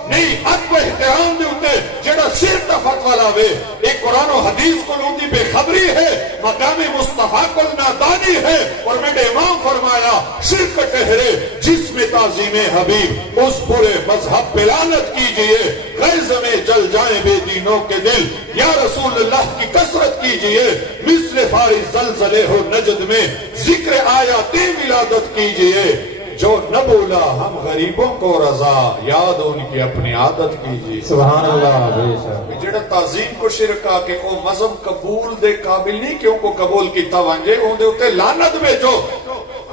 نہیں۔ ادب و احترام دے ہوتے جڑا صرف دا فتوہ لاوے، ایک قرآن و حدیث کو لوٹی بے خبری ہے، مقام مصطفیٰ کو نادانی ہے، اور میرے امام فرمایا شرک ٹہرے جس میں تعظیم حبیب، اس برے مذہب پہ لعنت کیجئے، غیظ میں جل جائیں بے دینوں کے دل، یا رسول اللہ کی کثرت کیجئے، مثل فارس زلزلے ہو نجد میں، ذکر آیات ولادت کیجئے، جو نہ بولا ہم غریبوں کو رضا، یاد ان کی اپنی عادت کیجئے۔ سبحان اللہ، بے شک۔ جڑا تعظیم کو شرک آ کے او مذہب قبول دے قابل نہیں کہ ان کو قبول کیتا وانجے، ان دے اتے لعنت بھیجو۔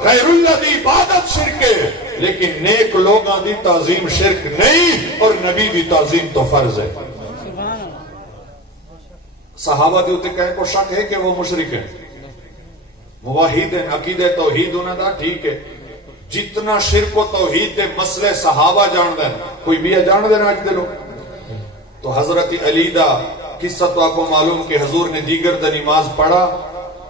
غیر اللہ دی عبادت شرک ہے، لیکن نیک لوگاں دی تعظیم شرک نہیں، اور نبی دی تعظیم تو فرض ہے۔ صحابہ دے اتے کہیں کو شک ہے کہ وہ مشرک ہیں، موحد ہیں، عقیدہ توحید انہاں دا ٹھیک ہے، جتنا شرک و توحید دے مسئلے صحابہ جان دیں، کوئی بھی جان دیں آج دے لو۔ تو حضرت علی دا قصہ تو آپ کو معلوم کہ حضور نے دیگر دا نماز پڑھا،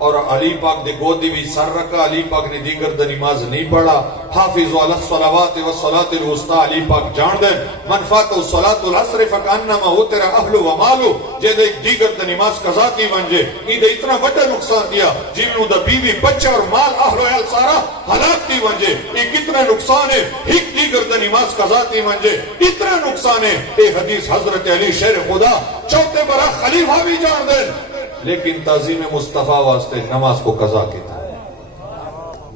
اور علی پاک دے گودی بھی سر رکھا، علی پاک نے دیگر دا نماز نہیں پڑھا۔ حافظ علی الصلوات والصلاۃ الوسطی، علی پاک جان دیں، من فاتہ الصلاۃ العصر فکانما وتر اہل و مالو، جے دے دیگر دا نماز قضا کی ونجے، ای دے اتنا بڑا نقصان دیا، جی میں دا بیوی بچہ اور مال اہل و عیال سارا ہلاک کی ونجے، یہ کتنا نقصان ہے، ایک دیگر دا نماز قضا کی ونجے، اتنا نقصان ہے۔ اے حدیث حضرت علی شیر خدا چوتھے برا خلیفہ بھی جان دیں، لیکن تعظیم مصطفیٰ واسطے نماز کو قضا کیتا،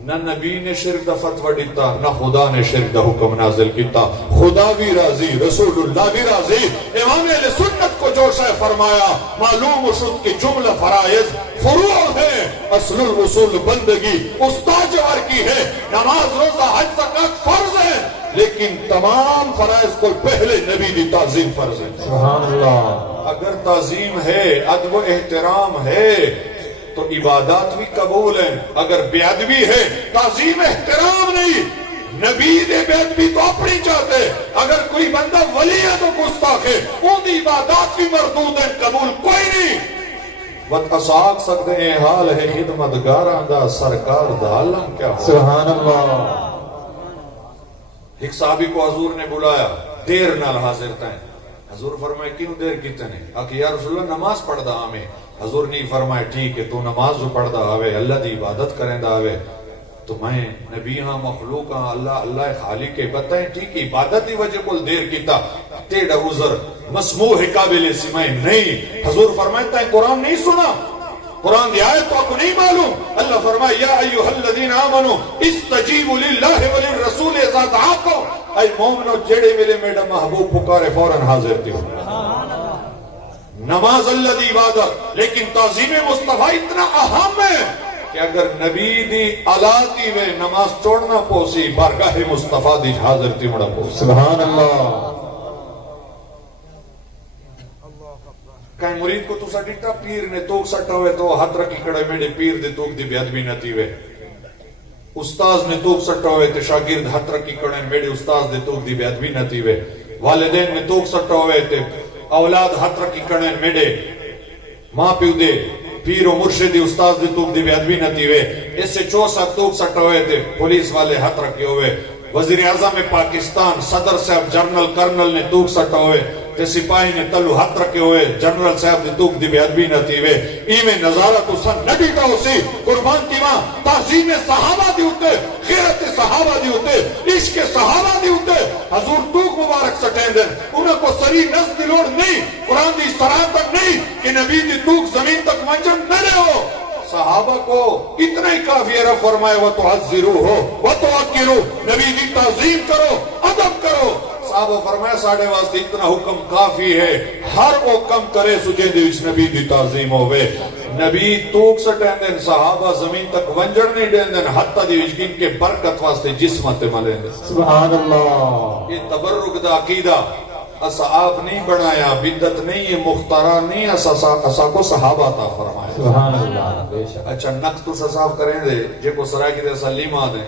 نہ نبی نے شرک دا فتوہ دیتا، نہ خدا نے شرک دا حکم نازل کیتا۔ خدا بھی راضی، رسول اللہ بھی راضی۔ امام اہل سنت کو جو شے فرمایا، معلوم شد کہ جملہ فرائض فروع ہے، اصل الاصول بندگی استاد جوار کی ہے، نماز روزہ حج زکات فرض ہے، لیکن تمام فرائض کو پہلے نبی دی تعظیم فرض ہے۔ سبحان اللہ۔ اگر تعظیم ہے، ادب و احترام ہے، تو عبادات بھی قبول ہیں۔ اگر بے ادبی ہے، تعظیم احترام نہیں، نبی دے بے ادبی تو اپنی چاہتے، اگر کوئی بندہ ولی ہے تو گستاخ ہے، ان دی عبادات بھی مردود ہیں، قبول کوئی نہیں۔ وقت اساق سکتے ہیں حال ہے خدمتگاراں دا، سرکار دا عالم کیا ہو۔ سبحان اللہ۔ ایک صحابی کو حضور نے بلایا، دیر نال حاضر تھے، حضور فرمائے کیوں دیر کیتے نے؟ آکے یا رسول اللہ نماز پڑھ دا ہمیں۔ حضور نے فرمائے ٹھیک ہے، تو نماز جو پڑھ دا آوے، اللہ دی عبادت کریں دا آوے، تو میں نبی ہاں مخلوق ہاں، اللہ خالق کے بتائیں ٹھیک ہے، عبادت دی وجہ کو دیر کیتا، تیڑا عذر مسموح قابل سمائیں نہیں۔ حضور فرمائے قرآن نہیں سنا، قرآن دی آیت تو آپ کو نہیں معلوم؟ اللہ فرمائے یا ایوہ الذین آمنوا استجیبوا للہ وللرسول اذا دعاکم، اے مومنو جڑے ویلے میرا محبوب پکارے فوراً حاضر تھی۔ نماز اللہ دی عبادت، لیکن تعظیم مصطفیٰ اتنا اہم ہے کہ اگر نبی دی علاتی میں نماز چھوڑنا پوسی، بارگاہ مصطفیٰ دی حاضر تھی مڑا پوسی۔ سبحان اللہ۔ کہیں مرید کو تو سٹیٹا پیر نے توک سٹا ہوئے تو ہاتھ رکھی کڑے میرے پیر دے توک دی بیعت بھی نہ تھی وے، استاذ نے توک سٹا ہوئے تے شاگرد ہاتھ رکھی کڑے میرے استاذ دے توک دی بیعت بھی نہ تھی وے، والدین نے توک سٹا ہوئے تے اولاد ہاتھ رکھی کڑے میرے ماں پیو دے پیر و مرشدی استاذ دے توک دی بیعت بھی نہ تھی وے، اس سے 64 توک سٹا ہوئے تے پولیس والے ہاتھ رکھے ہوئے، وزیر اعظم پاکستان صدر صاحب جنرل کرنل نے توک سٹا ہوئے، تے سپاہی نے تلو ہاتھ رکھے ہوئے جنرل صاحب دی توک دی بے ادبی نہ تھی وے ایویں نظارہ تو سن نہ ڈیٹا ہو سی قربان کی ماں تعظیم صحابہ دی ہوتے غیرت صحابہ دی ہوتے عشق صحابہ دی ہوتے حضور توک مبارک سٹین دن انہوں کو سری نزد لوڑ نہیں قرآن دی سرات تک نہیں کہ نبی دی توک زمین تک منجن نہ لے ہو صحابہ کو اتنا ہی کافی عرب فرمائے وَتُعَذِّرُوهُ وَتُعَقِّرُوهُ نبی دی تعظیم کرو ادب کرو صحابہ فرمایا ساڑھے واسطے اتنا حکم کافی ہے ہر وہ کم کرے سجے دی وچ نبی دی تعظیم ہوئے نبی توک سٹین دن صحابہ زمین تک ونجڑ نہیں دین دن حتی دی وچ گن کے برکت واسطے جسمت ملیں دن سبحان اللہ یہ تبرک دا عقیدہ اسا آپ نہیں بنایا بدت نہیں یہ مختارہ نہیں اسا کو صحابہ تا فرمایا سبحان اللہ بے شک اچھا نقص تو صاف کریں دے جے کو سرائے کی دے سلیم آدھیں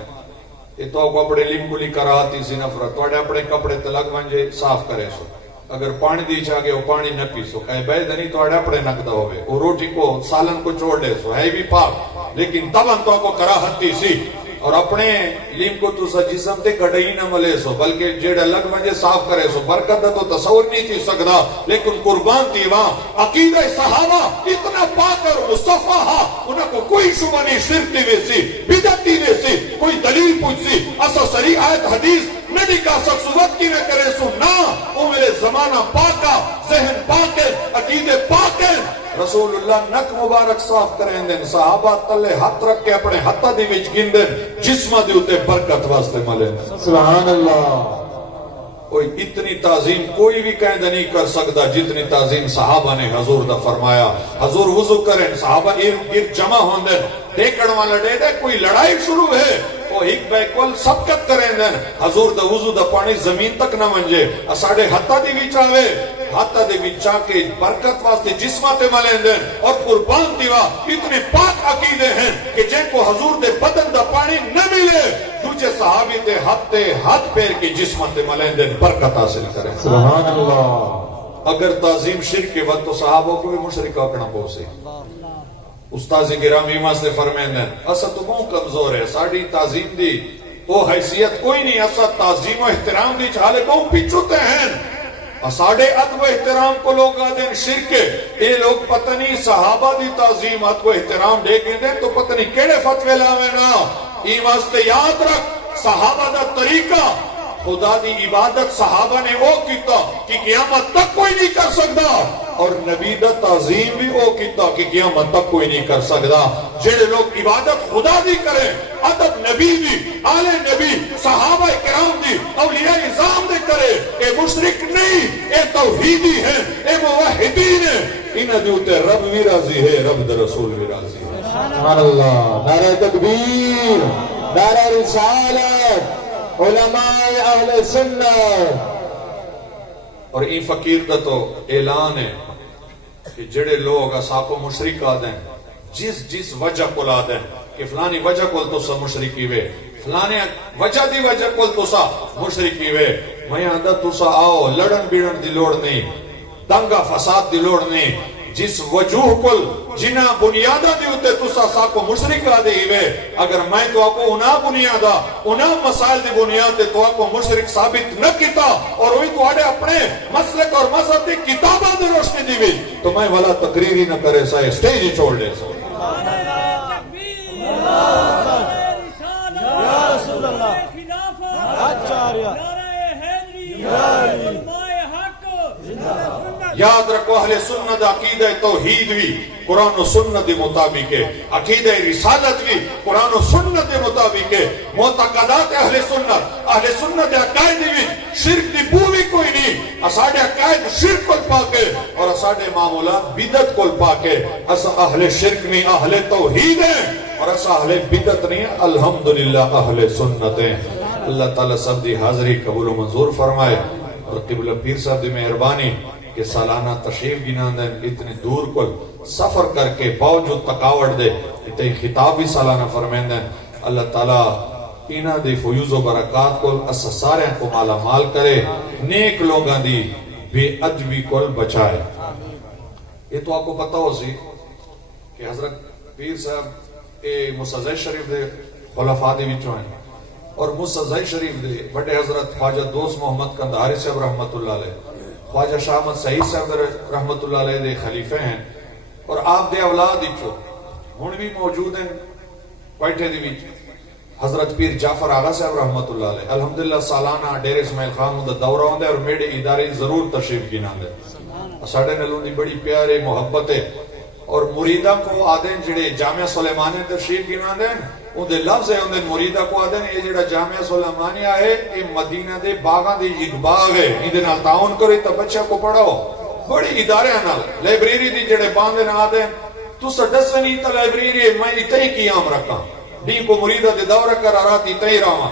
یہ تو کو اپنے لیم کلی کراتی سی نفرت توڑے اپنے کپڑے تلگ منجے صاف کرے سو اگر پانی دی چاہ گئے وہ پانی نہ پی سو کہے بے دنی توڑے اپنے نقدہ ہوئے وہ روٹی کو سالن کو چھوڑ دے سو ہے بھی پاک لیکن تب ان تو کو کراہتی سی اور اپنے لیم کو تو سا جسم تے گڑئی نہ ملے سو بلکہ جیڑ الگ منجے صاف کرے سو برکت تو تصور نہیں تھی سکتا لیکن قربان تھی وہاں عقیدہ صحابہ اتنا پاک اور مصطفیٰ ہا انہوں کو کوئی شبہ نہیں شرک دی ویسی بدت دی ویسی کوئی دلیل پوچھ سی اسا سری آیت حدیث نہ نکا سک صورت کی نہ کرے سو نا او میرے زمانہ پاکا ذہن پاکے عقیدے پاکے رسول اللہ نک مبارک صاف کریں دن صحابہ تلے ہاتھ رکھ کے اپنے ہاتھا دی وچ گن دن جسمہ دی ہوتے برکت واسطے ملے سبحان اللہ کوئی اتنی تعظیم کوئی بھی قید نہیں کر سکتا جتنی تعظیم صحابہ نے حضور دا فرمایا حضور وضو کریں صحابہ ارد جمع ہوں دن دیکھڑ والا دے دے کوئی لڑائی شروع ہے وہ ایک بیکول سبقت کریں دن حضور دا وضو دا پانی زمین تک نہ منجے اساڑے ہتھا دی وچاوے ہتھا دی وچا کے برکت واسطے جسماتے ملیں دن اور قربان دیوا اتنے پاک عقیدے ہیں کہ جن کو حضور دے بدن دا پانی نہ ملے دوجہ صحابی دے ہاتھ پیر کی جسماتے ملیں دن برکت حاصل کریں سبحان اللہ اگر تعظیم شرک کے وقت تو صحابوں کو بھی مشرک اکڑا پہنچے استاذ گرامی واسطے فرمائیں اسا تو بہت کمزور ہے ساڑھی تعظیم دی وہ حیثیت کوئی نہیں اسا تعظیم و احترام دی چھالے بہت پیچھوتے ہیں اساڑے ادب و احترام کو لوگ آدھیں شرک اے لوگ پتہ نہیں صحابہ دی تعظیم ادب و احترام دے گئے دیں تو پتہ نہیں کیڑے فتوے لاوے نا ای واسطے یاد رکھ صحابہ دا طریقہ خدا دی عبادت صحابہ نے وہ کیتا کہ قیامت تک کوئی نہیں کر سکتا اور نبی دا تعظیم بھی وہ کیتا کہ قیامت تک کوئی نہیں کر سکتا جڑے لوگ عبادت خدا دی کریں ادب نبی دی آل نبی صحابہ کرام دی اولیاء نظام دے کرے اے مشرک نہیں اے توحیدی ہیں اے موحدین ہیں انہاں دے اوتے رب بھی راضی ہے رب دا رسول بھی راضی ہے سبحان اللہ نعرہ تکبیر نعرہ رسالت علماء اہل سنت اور این فقیر دا تو اعلان ہے کہ جڑے لوگ اساکو مشرک آدیں جس وجہ کو لا دیں کہ فلانی وجہ کو تو سا مشرکی وے فلانی وجہ دی وجہ کو تو سا مشرکی وے میں آدھا تو سا آؤ لڑن بیڑن دی لوڑ نہیں دنگا فساد دی لوڑ نہیں جس وجوہ کل جنہ بنیادہ دی ہوتے تو سا کو مشرک آدھے ہی وے اگر میں تو آپ کو انہا بنیادہ انہا مسائل دی بنیاد دے تو آپ کو مشرک ثابت نہ کیتا اور وہی تو آڑے اپنے مسلک اور مذہب دی کتابہ دے روشنی دی بھی تو میں والا تقریر ہی نہ کرے سائے سٹیج ہی چھوڑ دے سو یاد رکھو اہل سنت عقیدہ توحید بھی قرآن و سنت کے مطابق ہے عقیدہ رسالت بھی قرآن و سنت کے مطابق ہے معتقدات اہل سنت عقائد بھی شرک دی بو بھی کوئی نہیں اساڑے عقائد شرک کل پاکے اور اساڑے معمولات بدت کل پاکے اسا اہل شرک نہیں اہل توحید ہیں اور اسا اہل بدت نہیں الحمدللہ اہل سنت ہیں اللہ تعالیٰ سب دی حاضری قبول و منظور فرمائے اور قبلہ پیر صاحب دی مہربانی کہ سالانہ تشریف گناں دیں اتنے دور کو سفر کر کے باوجود تکاوٹ دے اتنے خطاب بھی سالانہ فرمائیں دیں اللہ تعالیٰ انہ دی فیوز و برکات کو اسا سارے کو مالا مال کرے نیک لوگاں دی بے عجبی کو بچائے یہ تو آپ کو پتہ ہو سی کہ حضرت پیر صاحب مسزہ شریف دے خلفاء دے وچوں ہیں اور مسزہ شریف دے بڑے حضرت خواجہ دوست محمد کندہاری صاحب رحمت اللہ علیہ خواجہ شاہ احمد سعید صاحب رحمت اللہ علیہ دے خلیفے ہیں اور آپ دے اولاد اچھو ہن بھی موجود ہیں کوئٹے دی وچ حضرت پیر جعفر آغا صاحب رحمت اللہ علیہ الحمدللہ سالانہ ڈیر اسماعیل خان دا دورہ ہوندے اور میرے ادارے ضرور تشریف گناندے ساڑھے نلوں دی بڑی پیارے محبت ہے اور مریدہ کو آدھیں جڑے جامعہ سلیمانی تشریف گناندے ان دے لفظ ہے ان دے مریدہ کو آدھیں یہ جڑا جامعہ سلیمانی آئے یہ مدینہ دے باغاں دے ایک باغ ہے ان دے نال تعاون کرے تا بچہ کو پڑھاؤ بڑی ادارے نال لائبریری دی جڑے باندے نہ آدھیں تو سڈسن ہی تا لائبریری ہے میں اتنے ہی قیام رکھا ڈی کو مریدہ دے دورہ کر آرات اتنے ہی رہا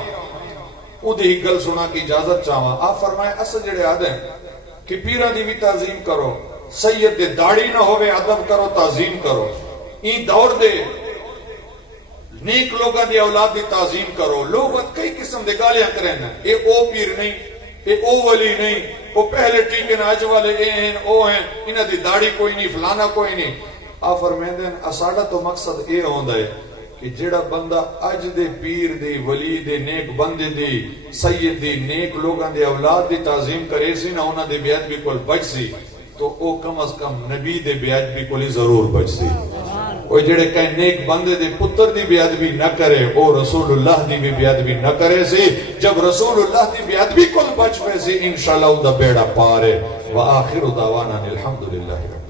او دے ہی گل سنا کی اجازت چاہاں آپ فرمائے اصل جڑے آدھیں کہ پیرہ دی بھی تعظیم کرو سید دے داڑھی نہ ہوئے ادب کرو تعظیم کرو این دور دے نیک لوگاں دی اولاد دی تعظیم کرو لوگ کئی قسم دے گالیاں کریں اے او پیر نہیں اے او ولی نہیں او پہلے ٹھیک ہیں آج والے اے ہیں او ہیں انہاں دی داڑھی کوئی نہیں فلانا کوئی نہیں آپ فرمائیں دیں اساڑا تو مقصد اے ہوندا ہے کہ جڑا بندہ اج دے پیر دے ولی دے نیک بندے دی سید دی نیک لوگاں دے اولاد دی تعظیم کرے سی نہ انہاں دے بیعت بھی کول بچ سی تو او کم از کم نبی دے بیعت بھی کولی ضرور بچ سی وہ جڑے کہیں نیک بندے دے پتر دی بیعت بھی نہ کرے او رسول اللہ دی بھی بیعت بھی نہ کرے سی جب رسول اللہ دی بیعت بھی کول بچ پے سی انشاءاللہ او دا بیڑا پارے وآخر دعوانا الحمدللہ